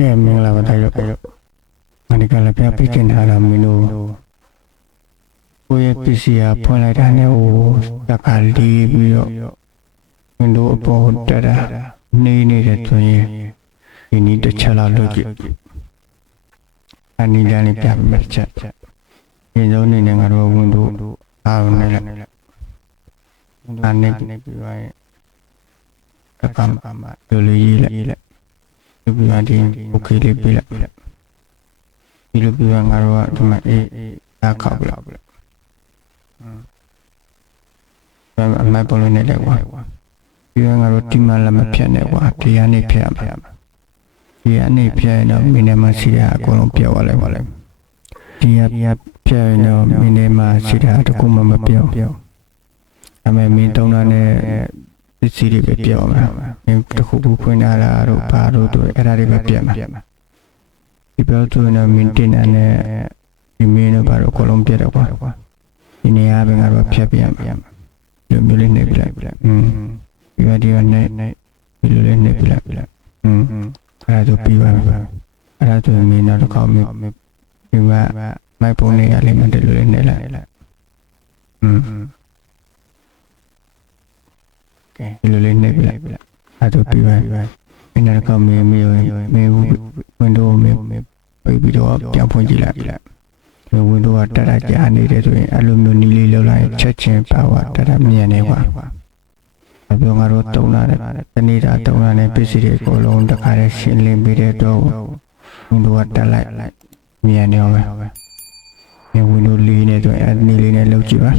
မင်္ဂလာပါတိုင်းတော့မနေ့ကလည်းပြပေးတင်ထားတာမင်းတို့ကိုယ့်ရဲ့ပစ္စည်းကဖွင့်လိုက်တာနဲ့ဟိုတခါလီးပြီးတော့မင်းတို့အပေါ်တက်တာနေနေတဲ့တွင်ဒီနေ့တစ်ချက်လောက်လုပ်ကြည့်အနည်းငယ်လေးပြမယ်ချက်ဒီလိုနေနေငါတို့ဝင်တို့အားနေလိုက်အနေပြီးပါရဲ့အကမ်းလိုလေးရေးလိုက်ဒီပြဒီโอเคလေးပြလိုက်ဒီလိုပြငါတို့ကဒီမှာအားခောက်ပြလိုက်အမိုက်ပေါ်လေးနေလိုက်ကွာဒီငါတို့ဒီမှာလည်းမဖြတ်နဲ့ကွာဒီကနေဖြတ်ရမှာဒီကနေဖြတ်ရင်တော့မိနေမှာရှိတာအကုန်လုံးပြောက်သွားလိုက်ဒီကဖြတ်ရင်တော့မိနေမှာရှိတာတခုမှမပြောက်အမေမင်းတုံးတာနဲ့ပစ္စည်းတွေပဲပြောက်မှာမင်းတခုခုဖွင့်လာတာတို့ဘာတို့တို့အဲ့ဒါတွေပဲပြတ်မှာဒီပြောသူနဲ့မင်းတင်နဲ့ဒီမင်းတို့ဘာတို့အကုန်လုံးပြတ်တော့ကွာဒီနေရာပဲငါတို့ဖြတ်ပြရမှာလူမျိုးလေးနေပြလိုက်ဒီကဒီကနေဒီလိုလေးနေပြလိုက်အဲ့ဒါဆိုပြီးပါပြီအဲ့ဒါဆိုမင်းတော့တစ်ခေါက်မင်းဒီမှာမိုက်ပုံနေရလေးမတယ်လိုလေးနေလိုက်ဒီလိုလေးနေပြလိုက်အဲ့ဒါပြီးပါပြီမင်းတော့တစ်ခေါက်မင်းဝင်တော့မင်းပြီးတော့ပြန်ဖွင့်ကြည့်လိုက်မင်းဝင်တော့တက်တာကြာနေတယ်ဆိုရင်အဲ့လိုမျိုးနီးလေးလောက်လိုက်ချက်ချင်းပါဝါတက်တာမြန်နေကွာပြောငါတို့တုံးလာတယ်တနေ့တာတုံးလာတဲ့ပစ္စည်းတွေအကုန်လုံးတခါတည်းရှင်းလင်းပြီးတဲ့တော့ဝင်တော့တက်လိုက်မြန်နေအောင်ပဲဝင်တော့လေးနေဆိုအဲ့ဒီလေးနဲ့လောက်ကြည့်ပါ